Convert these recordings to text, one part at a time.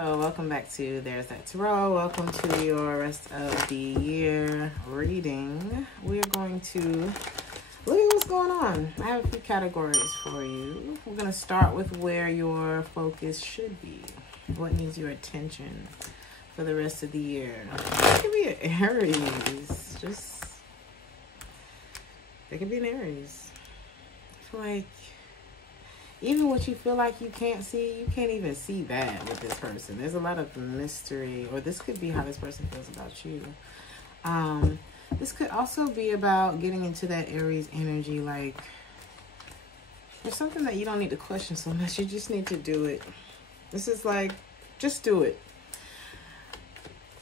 Hello, welcome back to There's That Tarot. Welcome to your rest of the year reading. We are going to look at what's going on. I have a few categories for you. We're going to start with where your focus should be. What needs your attention for the rest of the year? It could be an Aries. It could be an Aries. I feel like even what you feel like you can't see, you can't even see that with this person. There's a lot of mystery, or this could be how this person feels about you. This could also be about getting into that Aries energy. Like, there's something that you don't need to question so much. You just need to do it. This is like, just do it.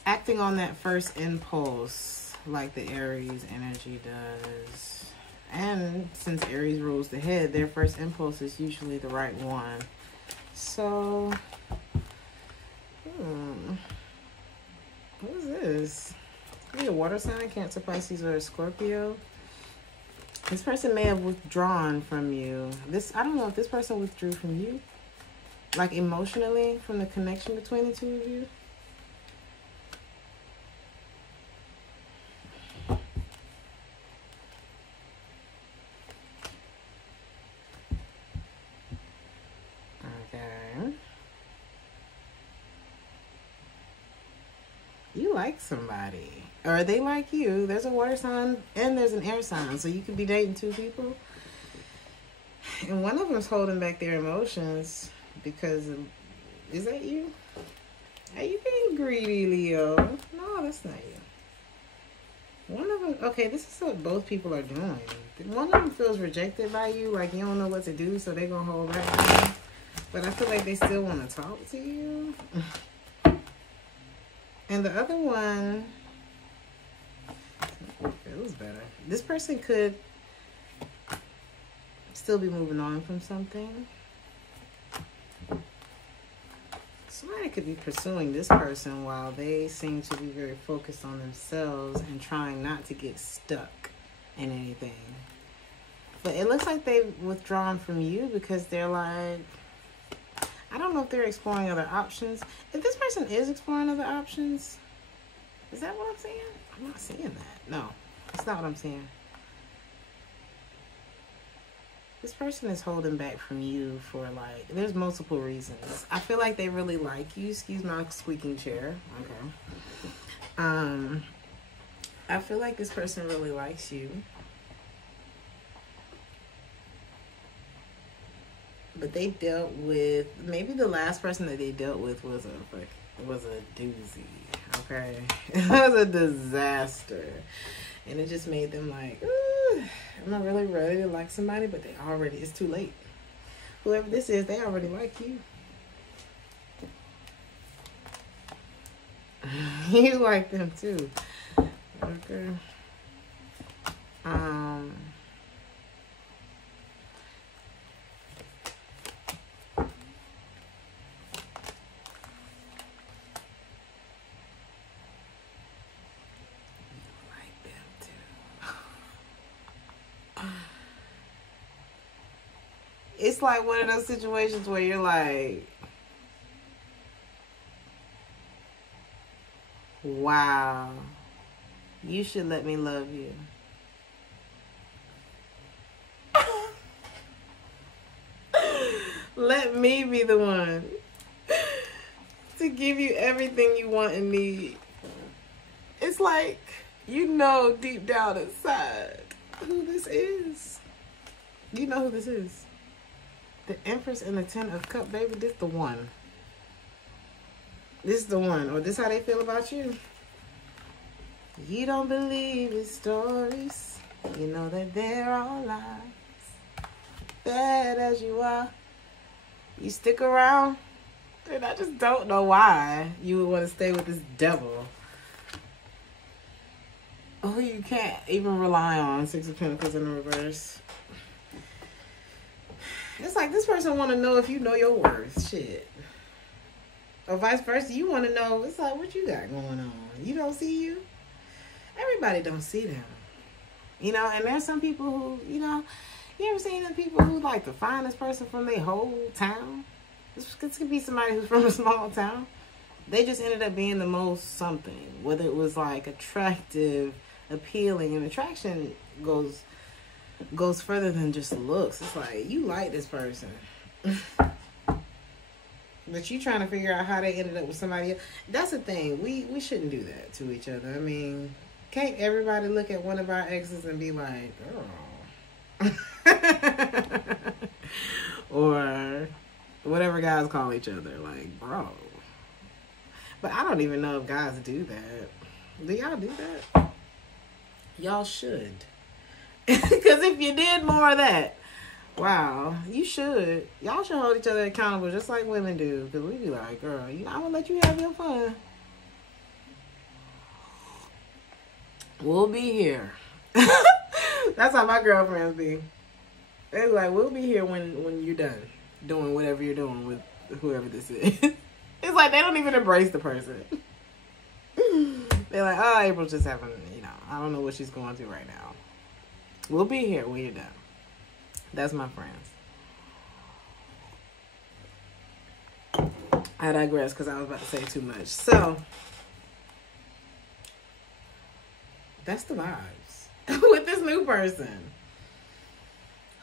Acting on that first impulse, like the Aries energy does. And since Aries rules the head, their first impulse is usually the right one. So, what is this? Maybe a water sign, Cancer, Pisces, or a Scorpio. This person may have withdrawn from you. I don't know if this person withdrew from you, like emotionally, from the connection between the two of you. You like somebody, or they like you. There's a water sign and there's an air sign, so you could be dating two people, and one of them's holding back their emotions because is that you? Are you being greedy, Leo? No, that's not you. One of them, okay, this is what both people are doing. One of them feels rejected by you, like you don't know what to do, so they're gonna hold back. But I feel like they still want to talk to you. And the other one feels better. This person could still be moving on from something. Somebody could be pursuing this person while they seem to be very focused on themselves and trying not to get stuck in anything. But it looks like they've withdrawn from you because they're like, I don't know if they're exploring other options. If this person is exploring other options, is that what I'm saying? I'm not seeing that. No, it's not what I'm saying. This person is holding back from you for, like, there's multiple reasons. I feel like they really like you. Excuse my squeaking chair. Okay. I feel like this person really likes you. But they dealt with, maybe the last person that they dealt with was a doozy, okay? It was a disaster. And it just made them like, am I really ready to like somebody? But it's too late. Whoever this is, they already like you. You like them too. Okay. It's like one of those situations where you're like, wow, you should let me love you. Let me be the one to give you everything you want and need. It's like, you know deep down inside who this is. You know who this is. The Empress and the Ten of Cups, baby, this the one. This is the one. Or this how they feel about you. You don't believe his stories. You know that they're all lies. Bad as you are, you stick around. And I just don't know why you would want to stay with this devil who you can't even rely on. Six of Pentacles in the reverse. It's like this person want to know if you know your worth. Shit. Or vice versa. You want to know, it's like, what you got going on? You don't see you? Everybody don't see them. You know, and there's some people who, you know, you ever seen them people who like the finest person from their whole town? This could be somebody who's from a small town. They just ended up being the most something. Whether it was like attractive, appealing, and attraction goes further than just looks. It's like, you like this person. But you trying to figure out how they ended up with somebody else. That's the thing. We shouldn't do that to each other. I mean, can't everybody look at one of our exes and be like, girl. Or whatever guys call each other. Like, bro. But I don't even know if guys do that. Do y'all do that? Y'all should. Because if you did more of that, wow, you should. Y'all should hold each other accountable just like women do. Because we be like, girl, I'm going to let you have your fun. We'll be here. That's how my girlfriends be. They're like, we'll be here when you're done doing whatever you're doing with whoever this is. It's like they don't even embrace the person. They're like, oh, April's just having, I don't know what she's going through right now. We'll be here when you're done. That's my friends. I digress because I was about to say too much. So, that's the vibes with this new person.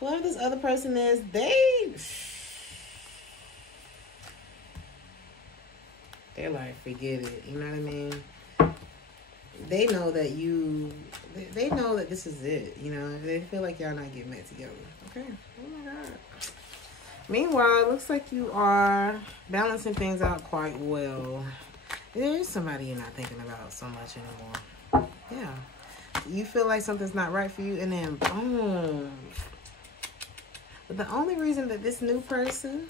Whoever this other person is, they're like, forget it. You know what I mean? They know that they know that this is it. They feel like y'all not getting back together. Okay. Oh my God. Meanwhile, it looks like you are balancing things out quite well. There's somebody you're not thinking about so much anymore. Yeah. You feel like something's not right for you, and then boom. But the only reason that this new person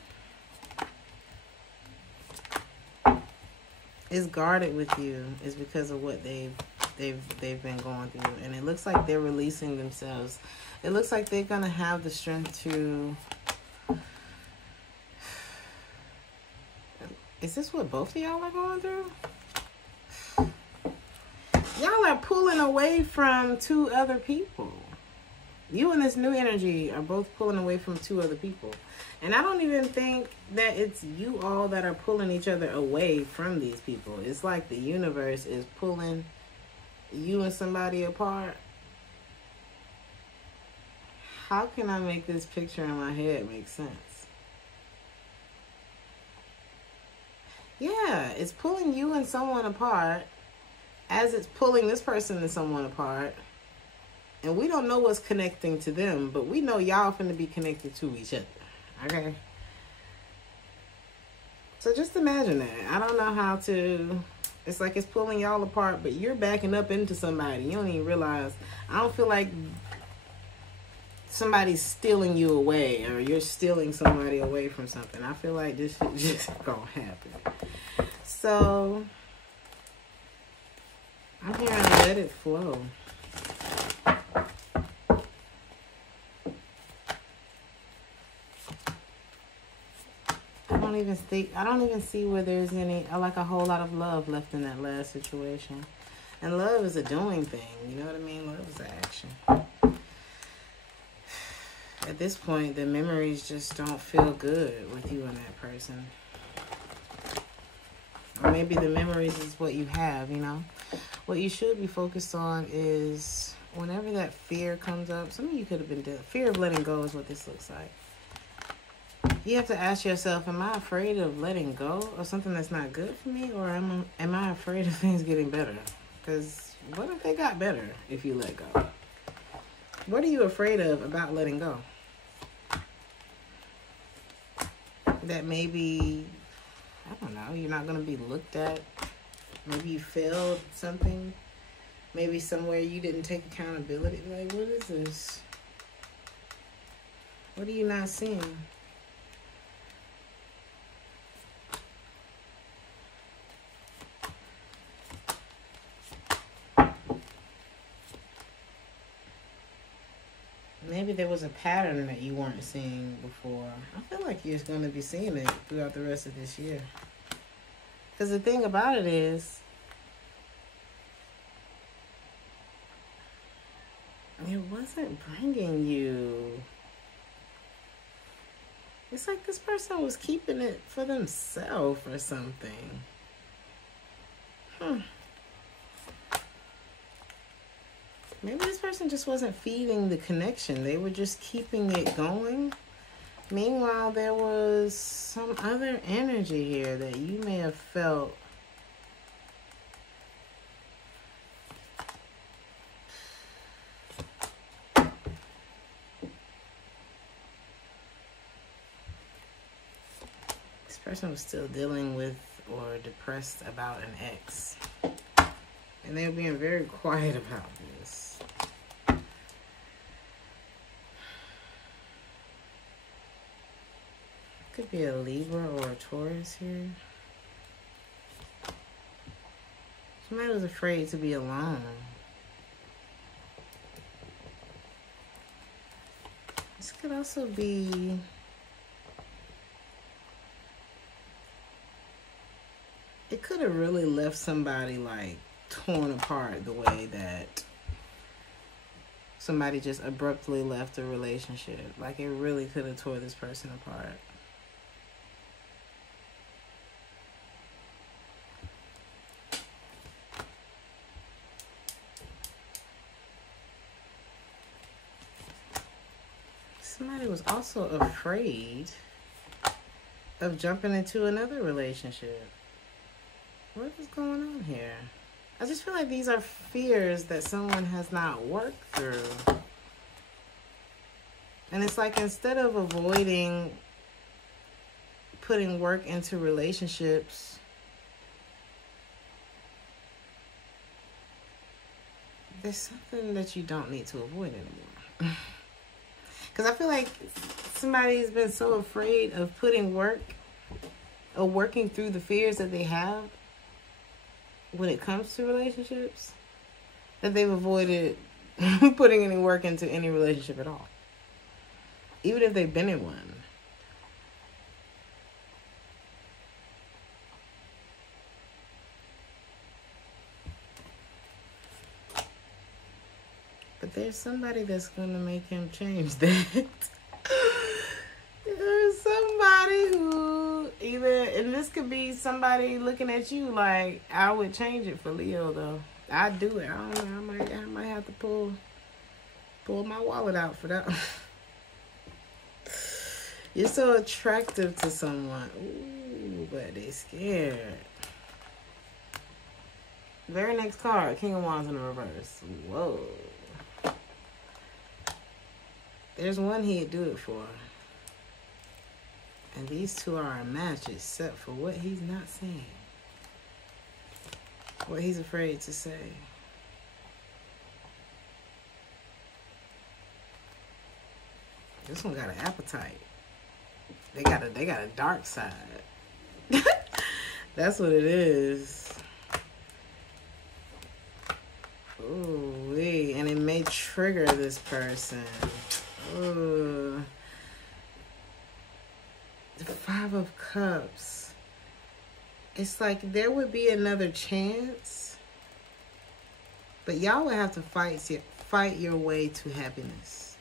is guarded with you is because of what they've been going through, and it looks like they're releasing themselves. It looks like they're gonna have the strength to. Is this what both of y'all are going through? Y'all are pulling away from two other people. You and this new energy are both pulling away from two other people. And I don't even think that it's you all that are pulling each other away from these people. It's like the universe is pulling you and somebody apart. How can I make this picture in my head make sense? Yeah, it's pulling you and someone apart as it's pulling this person and someone apart. And we don't know what's connecting to them, but we know y'all finna be connected to each other. Okay? So just imagine that. I don't know how to... It's like it's pulling y'all apart, but you're backing up into somebody. You don't even realize. I don't feel like somebody's stealing you away or you're stealing somebody away from something. I feel like this shit just gonna happen. So, I'm here to let it flow. I don't even see where there's any, like a whole lot of love left in that last situation. And love is a doing thing, you know what I mean? Love is action. At this point, the memories just don't feel good with you and that person. Or maybe the memories is what you have, What you should be focused on is whenever that fear comes up, some of you could have been dead. Fear of letting go is what this looks like. You have to ask yourself, am I afraid of letting go of something that's not good for me? Or am I afraid of things getting better? Because what if they got better if you let go? What are you afraid of about letting go? That maybe, I don't know, you're not going to be looked at. Maybe you failed something. Maybe somewhere you didn't take accountability. Like, what is this? What are you not seeing? Maybe there was a pattern that you weren't seeing before. I feel like you're going to be seeing it throughout the rest of this year. Because the thing about it is, it wasn't bringing you. It's like this person was keeping it for themselves or something. Maybe this person just wasn't feeding the connection. They were just keeping it going. Meanwhile, there was some other energy here that you may have felt. This person was still dealing with or depressed about an ex. And they were being very quiet about this. Could be a Libra or a Taurus here. Somebody was afraid to be alone. This could also be it could have really left somebody like torn apart the way that somebody just abruptly left a relationship. Like it really could have tore this person apart. Somebody was also afraid of jumping into another relationship. What is going on here? I just feel like these are fears that someone has not worked through. And it's like instead of avoiding putting work into relationships, there's something that you don't need to avoid anymore. Because I feel like somebody's been so afraid of putting work or working through the fears that they have when it comes to relationships, that they've avoided putting any work into any relationship at all, even if they've been in one. But there's somebody that's going to make him change that. There's somebody who either, and this could be somebody looking at you like, I would change it for Leo though. I'd do it. I don't know. I might have to pull my wallet out for that. You're so attractive to someone. Ooh, but they scared. Very next card, King of Wands in the reverse. Whoa. There's one he'd do it for. And these two are a match except for what he's not saying. What he's afraid to say. This one got an appetite. They got a dark side. That's what it is. Ooh, and it may trigger this person. Ooh. The Five of Cups. It's like there would be another chance, but y'all would have to fight your way to happiness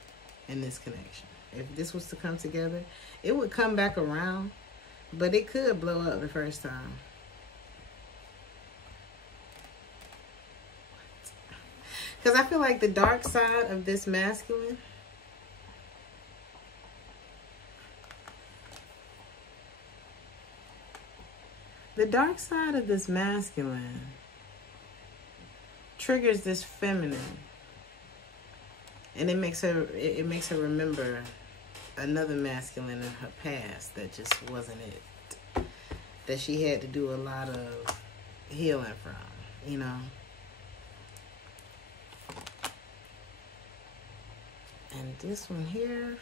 in this connection. If this was to come together, it would come back around, but it could blow up the first time. Because I feel like the dark side of this masculine, triggers this feminine, and it makes her remember another masculine in her past that just wasn't it, that she had to do a lot of healing from, you know. And this one here,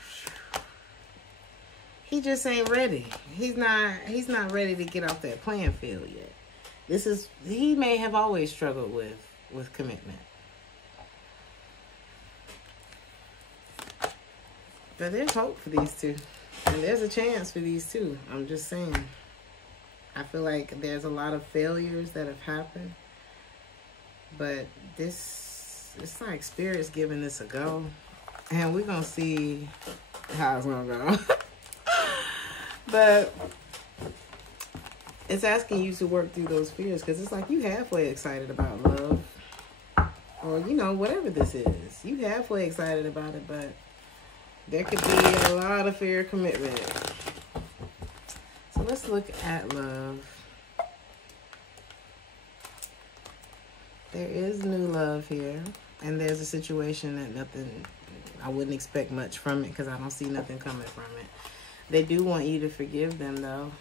he just ain't ready. He's not ready to get off that playing field yet. He may have always struggled with commitment. But there's hope for these two. And there's a chance for these two. I'm just saying. I feel like there's a lot of failures that have happened. But it's like Spirit's giving this a go. And we're going to see how it's going to go. But It's asking you to work through those fears, because it's like you halfway excited about love. Or, you know, whatever this is. You halfway excited about it, but there could be a lot of fear of commitment. So let's look at love. There is new love here. And there's a situation that I wouldn't expect much from it, because I don't see nothing coming from it. They do want you to forgive them, though.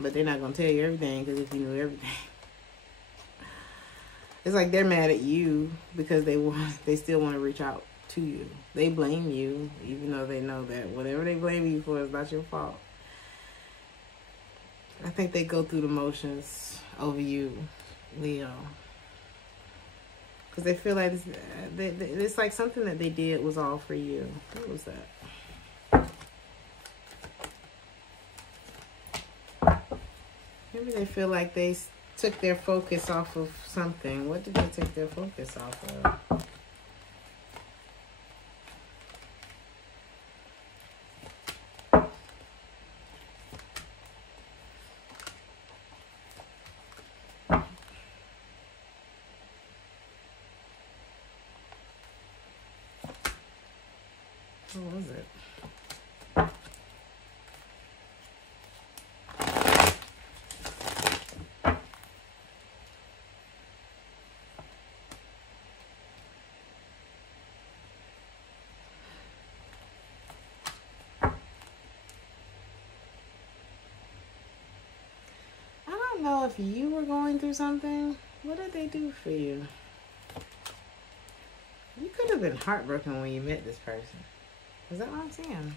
But they're not going to tell you everything, because if you knew everything. It's like they're mad at you because they still want to reach out to you. They blame you, even though they know that whatever they blame you for is not your fault. I think they go through the motions over you, Leo. Because they feel like it's like something that they did was all for you. What was that? Maybe they feel like they took their focus off of something. What did they take their focus off of? What was it? I don't know if you were going through something. What did they do for you? You could have been heartbroken when you met this person. Is that what I'm saying?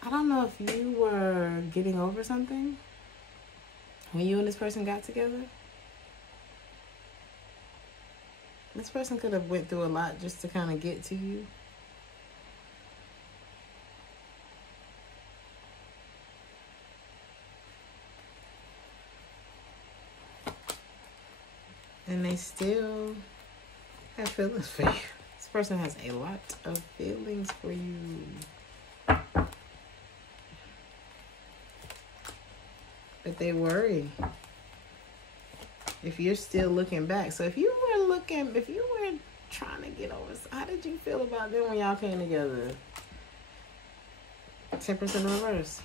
I don't know if you were getting over something when you and this person got together. This person could have went through a lot just to kind of get to you. And they still have feelings for you. This person has a lot of feelings for you. But they worry if you're still looking back. So if you were trying to get over, how did you feel about them when y'all came together? 10% in reverse.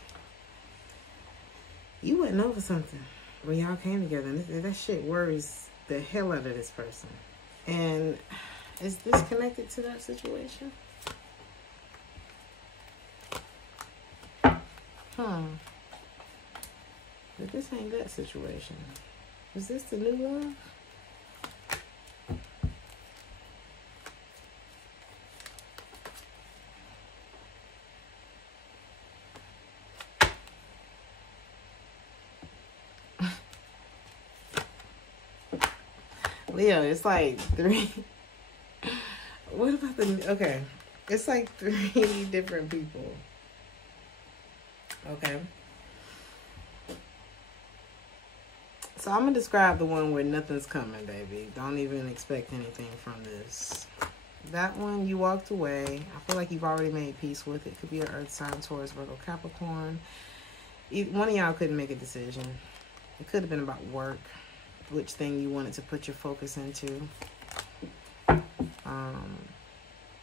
You went over something when y'all came together. And that shit worries the hell out of this person. And is this connected to that situation? But this ain't that situation. Is this the new love? Leo, it's like 3. What about the... Okay. It's like 3 different people. Okay. So I'm going to describe the one where nothing's coming, baby. Don't even expect anything from this. That one, you walked away. I feel like you've already made peace with it. Could be an earth sign, Taurus, Virgo, Capricorn. One of y'all couldn't make a decision. It could have been about work. Which thing you wanted to put your focus into.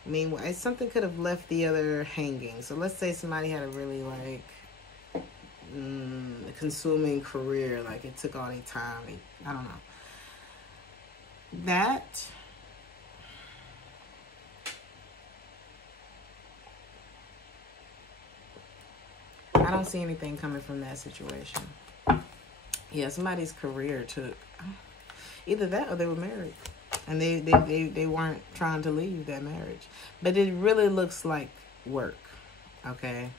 Meanwhile, something could have left the other hanging. So let's say somebody had a really like consuming career, like it took all their time. I don't know. That I don't see anything coming from that situation. Yeah, somebody's career took either that or they were married. And they weren't trying to leave that marriage. But it really looks like work. Okay.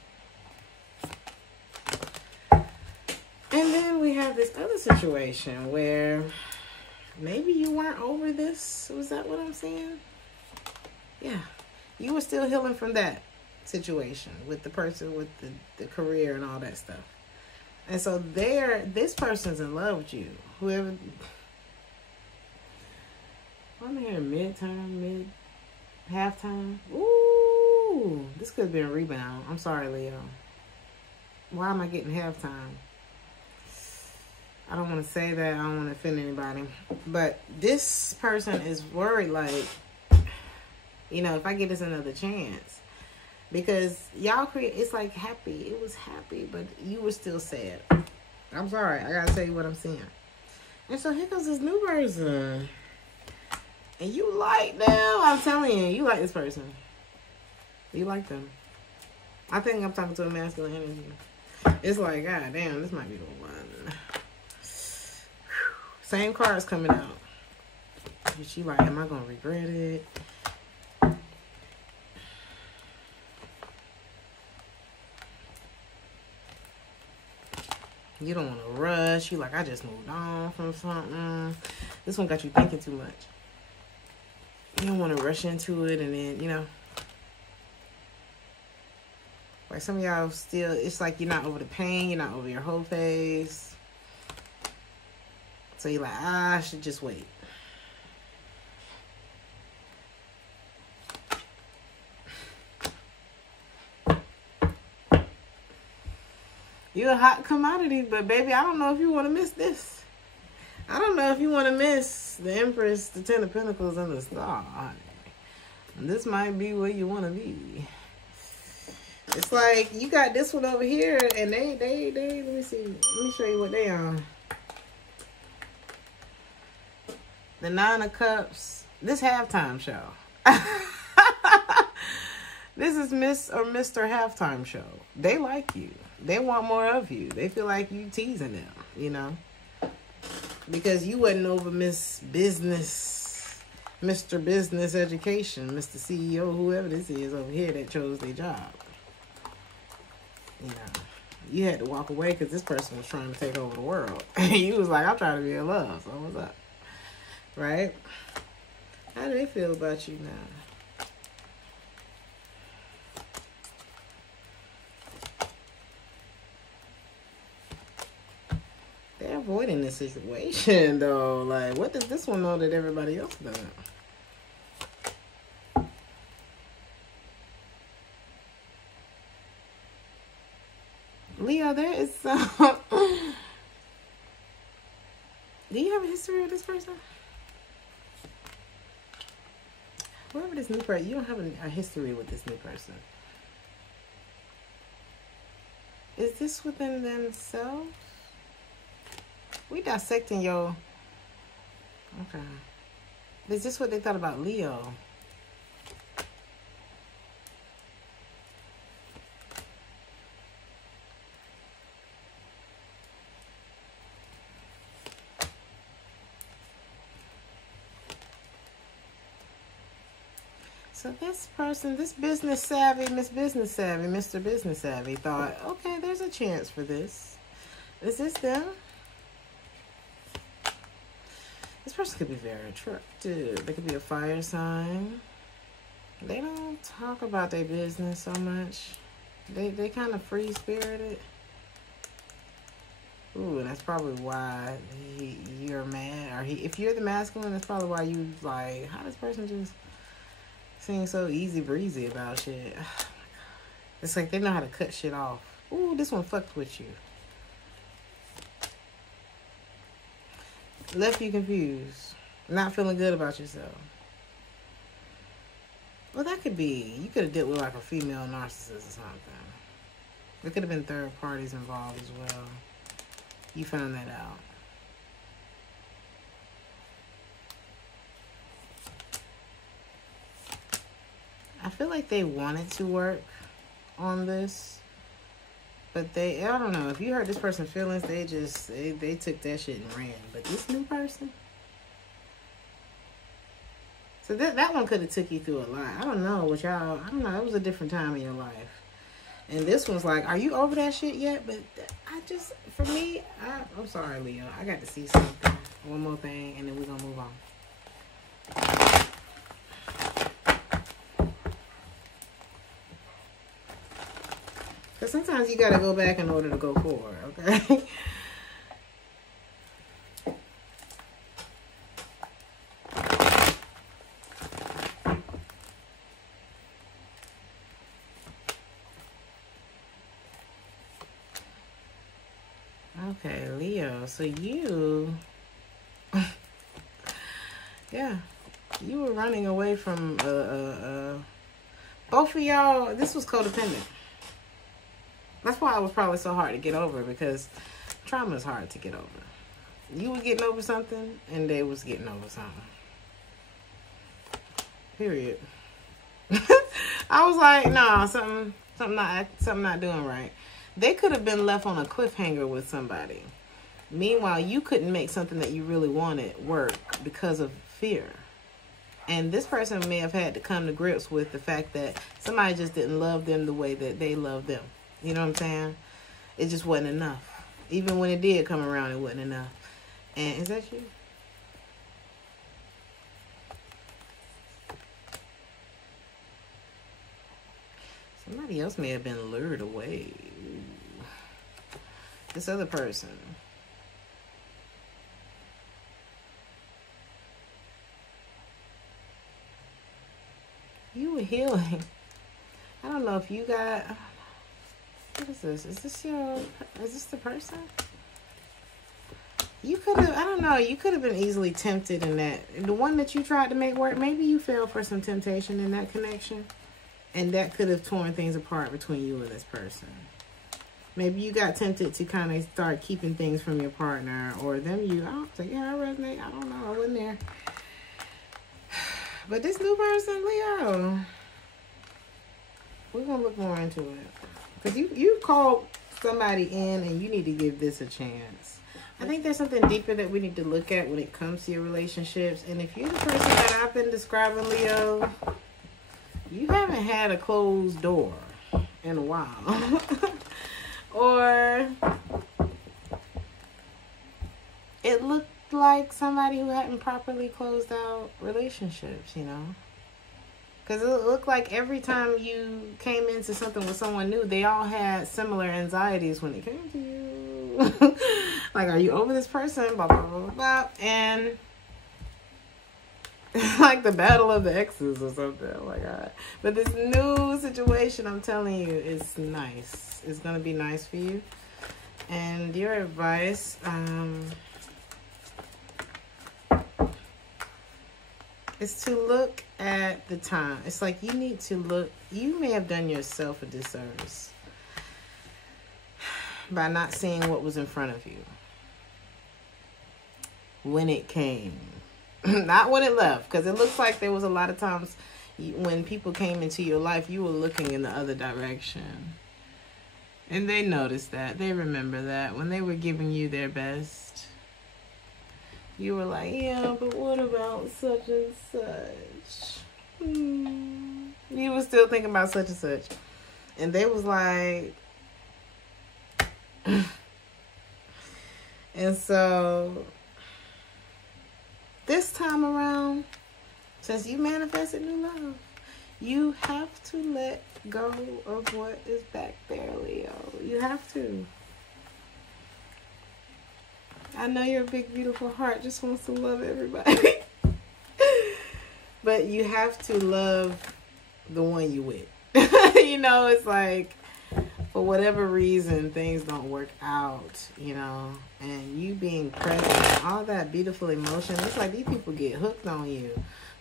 And then we have this other situation where maybe you weren't over this. Was that what I'm saying? Yeah. You were still healing from that. situation with the person with the career and all that stuff. And so this person's in love with you. Whoever, I'm here halftime. Ooh, this could have been a rebound. I'm sorry, Leo. Why am I getting halftime? I don't want to say that. I don't want to offend anybody. But this person is worried, like, you know, if I get this another chance. Because y'all create, it's like happy. It was happy, but you were still sad. I'm sorry. I got to tell you what I'm seeing. And so here goes this new person. And you like them. I'm telling you, you like this person. You like them. I think I'm talking to a masculine energy. It's like, God damn, this might be the one. Same cards coming out. And she like, am I going to regret it? You don't want to rush. You like, I just moved on from something. This one got you thinking too much. You don't want to rush into it and then, you know. Like some of y'all still, it's like you're not over the pain. You're not over your whole phase. So you're like, I should just wait. You're a hot commodity, but baby, I don't know if you want to miss this. I don't know if you want to miss the Empress, the Ten of Pentacles, and the Star. This might be where you want to be. It's like you got this one over here, and they let me see. Let me show you what they are. The Nine of Cups. This halftime show. This is Miss or Mr. Halftime Show. They like you. They want more of you. They feel like you teasing them, you know. Because you wasn't over Miss Business, Mr. Business Education, Mr. CEO, whoever this is over here that chose their job. You know, you had to walk away because this person was trying to take over the world. And you was like, I'm trying to be in love, so what's up? Right? How do they feel about you now? They're avoiding this situation, though. Like, what does this one know that everybody else doesn't? Leo, there is some... Do you have a history with this person? Whoever this new person... You don't have a history with this new person. Is this within themselves? We dissecting your... Okay. Is this what they thought about Leo? So this person, this business savvy, Miss Business Savvy, Mr. Business Savvy thought, okay, there's a chance for this. Is this them? This person could be very attractive. They could be a fire sign. They don't talk about their business so much. They kind of free-spirited. Ooh, and that's probably why you're mad. Or if you're the masculine, that's probably why you like, how does person just seem so easy breezy about shit? Oh my God. It's like they know how to cut shit off. Ooh, this one fucked with you. Left you confused. Not feeling good about yourself. Well, that could be. You could have dealt with like a female narcissist or something. There could have been third parties involved as well. You found that out. I feel like they wanted to work on this. But I don't know. If you hurt this person's feelings, they took that shit and ran. But this new person? So that one could have took you through a lot. I don't know what y'all, I don't know. It was a different time in your life. And this one's like, are you over that shit yet? But for me, I'm sorry, Leo. I got to see something. One more thing, and then we're going to move on. Because sometimes you got to go back in order to go forward, okay? Okay, Leo. So you... yeah. You were running away from... both of y'all, this was codependent. That's why it was probably so hard to get over, because trauma is hard to get over. You were getting over something, and they was getting over something. Period. I was like, nah, something not doing right. They could have been left on a cliffhanger with somebody. Meanwhile, you couldn't make something that you really wanted work because of fear. And this person may have had to come to grips with the fact that somebody just didn't love them the way that they loved them. You know what I'm saying? It just wasn't enough. Even when it did come around, it wasn't enough. And is that you? Somebody else may have been lured away. Ooh. This other person. You were healing. I don't know if you got... What is this? Is this the person? You could have, I don't know, you could have been easily tempted in that. The one that you tried to make work, maybe you fell for some temptation in that connection. And that could have torn things apart between you and this person. Maybe you got tempted to kind of start keeping things from your partner, or them you. I don't think, yeah, I resonate. I don't know. I wasn't there. But this new person, Leo, we're going to look more into it. Because you called somebody in and you need to give this a chance. I think there's something deeper that we need to look at when it comes to your relationships. And if you're the person that I've been describing, Leo, you haven't had a closed door in a while. Or it looked like somebody who hadn't properly closed out relationships, you know? Because it looked like every time you came into something with someone new, they all had similar anxieties when it came to you. Like, are you over this person? Blah, blah, blah, blah, blah. And like the battle of the exes or something. Oh my God. But this new situation, I'm telling you, is nice. It's going to be nice for you. And your advice, is to look at the time. It's like you need to look. You may have done yourself a disservice by not seeing what was in front of you when it came. Not when it left, because it looks like there was a lot of times when people came into your life, you were looking in the other direction. And they noticed that. They remember that. When they were giving you their best, you were like, yeah, but what about such and such? You were still thinking about such and such. And they was like... And so... This time around, since you manifested new love, you have to let go of what is back there, Leo. You have to. I know your big, beautiful heart just wants to love everybody. But you have to love the one you with. You know, it's like, for whatever reason, things don't work out, you know, and you being present, all that beautiful emotion, it's like these people get hooked on you.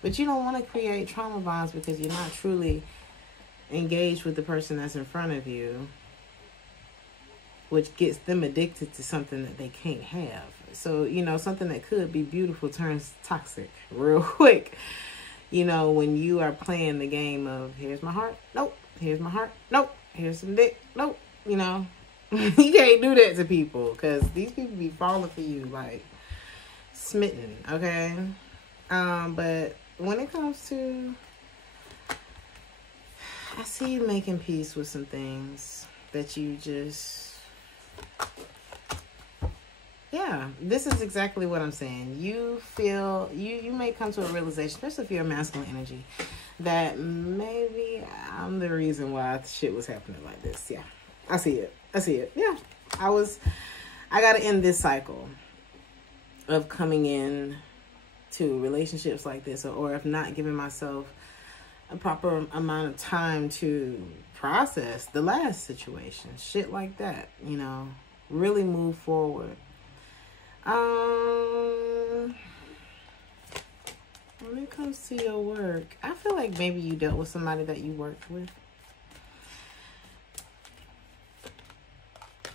But you don't want to create trauma bonds because you're not truly engaged with the person that's in front of you, which gets them addicted to something that they can't have. So, you know, something that could be beautiful turns toxic real quick. You know, when you are playing the game of, here's my heart, nope, here's my heart, nope. Here's some dick. Nope. You know, you can't do that to people because these people be falling for you like smitten. Okay. But when it comes to, I see you making peace with some things that you just, yeah, this is exactly what I'm saying. You feel, you may come to a realization, especially if you're a masculine energy, that maybe I'm the reason why shit was happening like this. Yeah. I see it. I see it. Yeah. I got to end this cycle of coming in to relationships like this, or if not, giving myself a proper amount of time to process the last situation. Shit like that, you know. Really move forward. When it comes to your work, I feel like maybe you dealt with somebody that you worked with.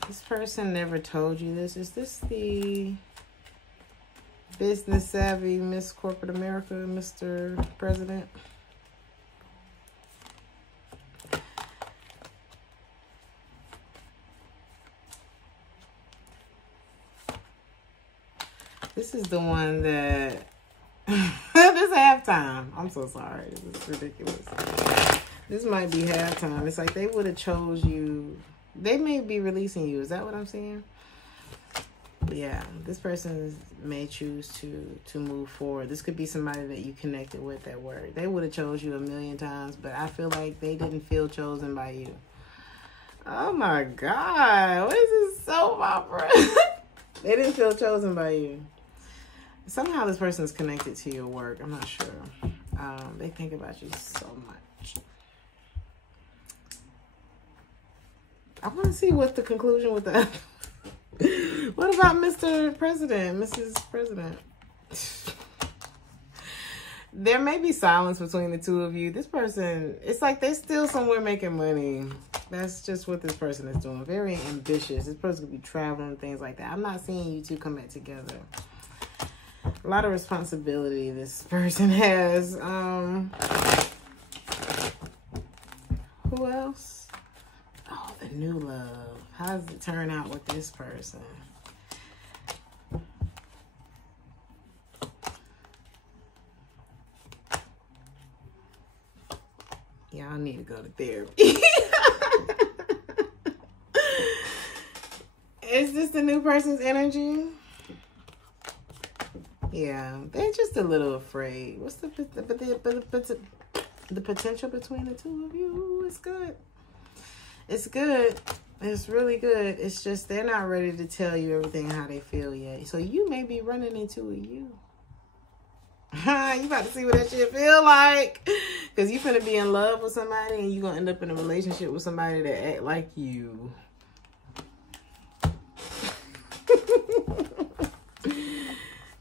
This person never told you this. Is this the business savvy Miss Corporate America, Mr. President? This is the one that this is halftime. I'm so sorry. This is ridiculous. This might be halftime. It's like they would have chose you. They may be releasing you. Is that what I'm saying? But yeah, this person may choose to move forward. This could be somebody that you connected with at work. They would have chose you a million times, but I feel like they didn't feel chosen by you. Oh my God. What is this soap opera? They didn't feel chosen by you. Somehow this person is connected to your work. I'm not sure. They think about you so much. I want to see what's the conclusion with that. What about Mr. President, Mrs. President? There may be silence between the two of you. This person, it's like they're still somewhere making money. That's just what this person is doing. Very ambitious. This person could be traveling, things like that. I'm not seeing you two come back together. A lot of responsibility this person has. Who else? Oh, the new love. How does it turn out with this person? Y'all need to go to therapy. Is this the new person's energy? Yeah, they're just a little afraid. What's the potential between the two of you? It's good. It's good. It's really good. It's just they're not ready to tell you everything how they feel yet. So you may be running into a you. You about to see what that shit feel like. Because you finna be in love with somebody and you're going to end up in a relationship with somebody that act like you.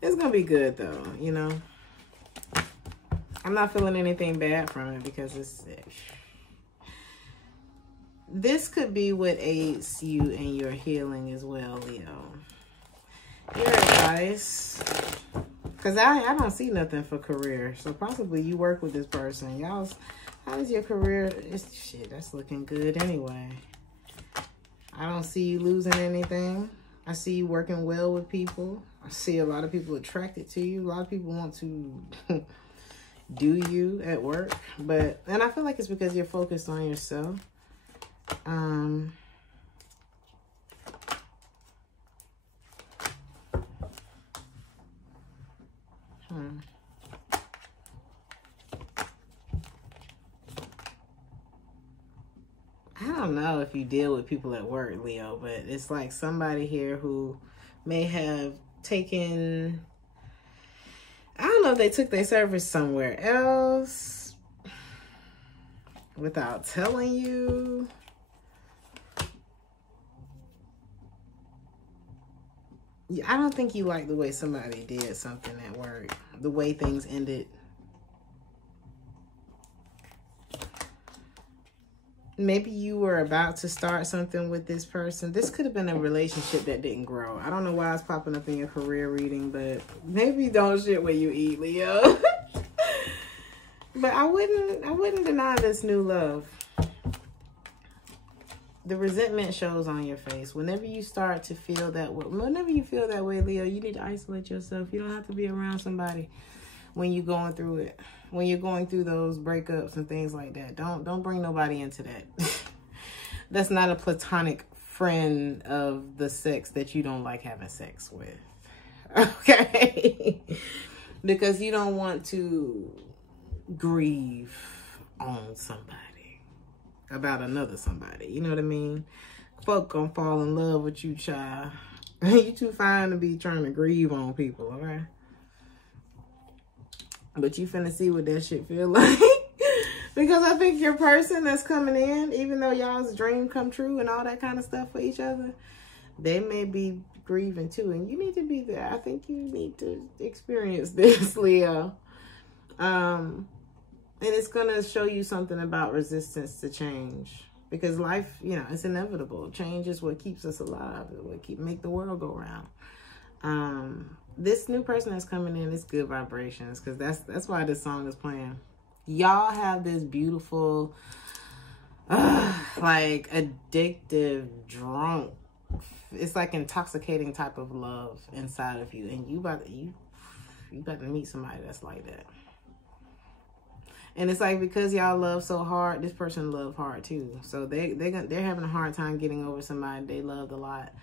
It's going to be good, though, you know. I'm not feeling anything bad from it because it's... This could be what aids you in your healing as well, Leo. Your advice... Because I don't see nothing for career. So possibly you work with this person. Y'all's... How is your career? Shit, that's looking good anyway. I don't see you losing anything. I see you working well with people. I see a lot of people attracted to you. A lot of people want to do you at work. And I feel like it's because you're focused on yourself. I don't know if you deal with people at work, Leo, but it's like somebody here who may have taken, I don't know if they took their service somewhere else without telling you. I don't think you like the way somebody did something at work, the way things ended. Maybe you were about to start something with this person. This could have been a relationship that didn't grow. I don't know why it's popping up in your career reading, but maybe don't shit where you eat, Leo. But I wouldn't deny this new love. The resentment shows on your face. Whenever you start to feel that way, whenever you feel that way, Leo, you need to isolate yourself. You don't have to be around somebody when you're going through it. When you're going through those breakups and things like that. Don't bring nobody into that. That's not a platonic friend of the sex that you don't like having sex with. Okay? Because you don't want to grieve on somebody about another somebody. You know what I mean? folk gonna fall in love with you, child. You too fine to be trying to grieve on people, okay? But you finna see what that shit feel like. Because I think your person that's coming in, even though y'all's dream come true and all that kind of stuff for each other, they may be grieving too. And you need to be there. I think you need to experience this, Leo. And it's going to show you something about resistance to change. Because life, you know, it's inevitable. Change is what keeps us alive. It's what make the world go round. This new person that's coming in is good vibrations. Because that's why this song is playing. Y'all have this beautiful, like addictive, drunk, it's like intoxicating type of love inside of you. And you about to meet somebody that's like that. And it's like, because y'all love so hard, this person love hard too. So they're having a hard time getting over somebody they loved a lot.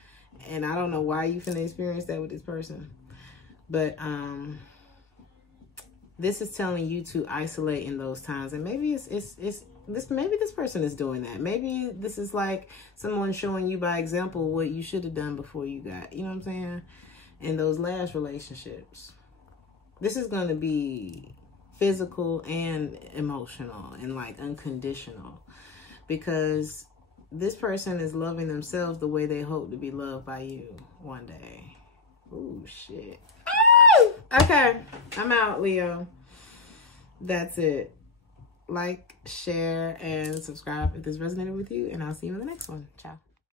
And I don't know why you finna experience that with this person. But this is telling you to isolate in those times. And maybe maybe this person is doing that. Maybe this is like someone showing you by example what you should have done before you got, you know what I'm saying? In those last relationships. This is going to be physical and emotional and like unconditional, because this person is loving themselves the way they hope to be loved by you one day. Ooh, shit. Okay, I'm out, Leo. That's it. Like, share, and subscribe if this resonated with you, and I'll see you in the next one. Ciao.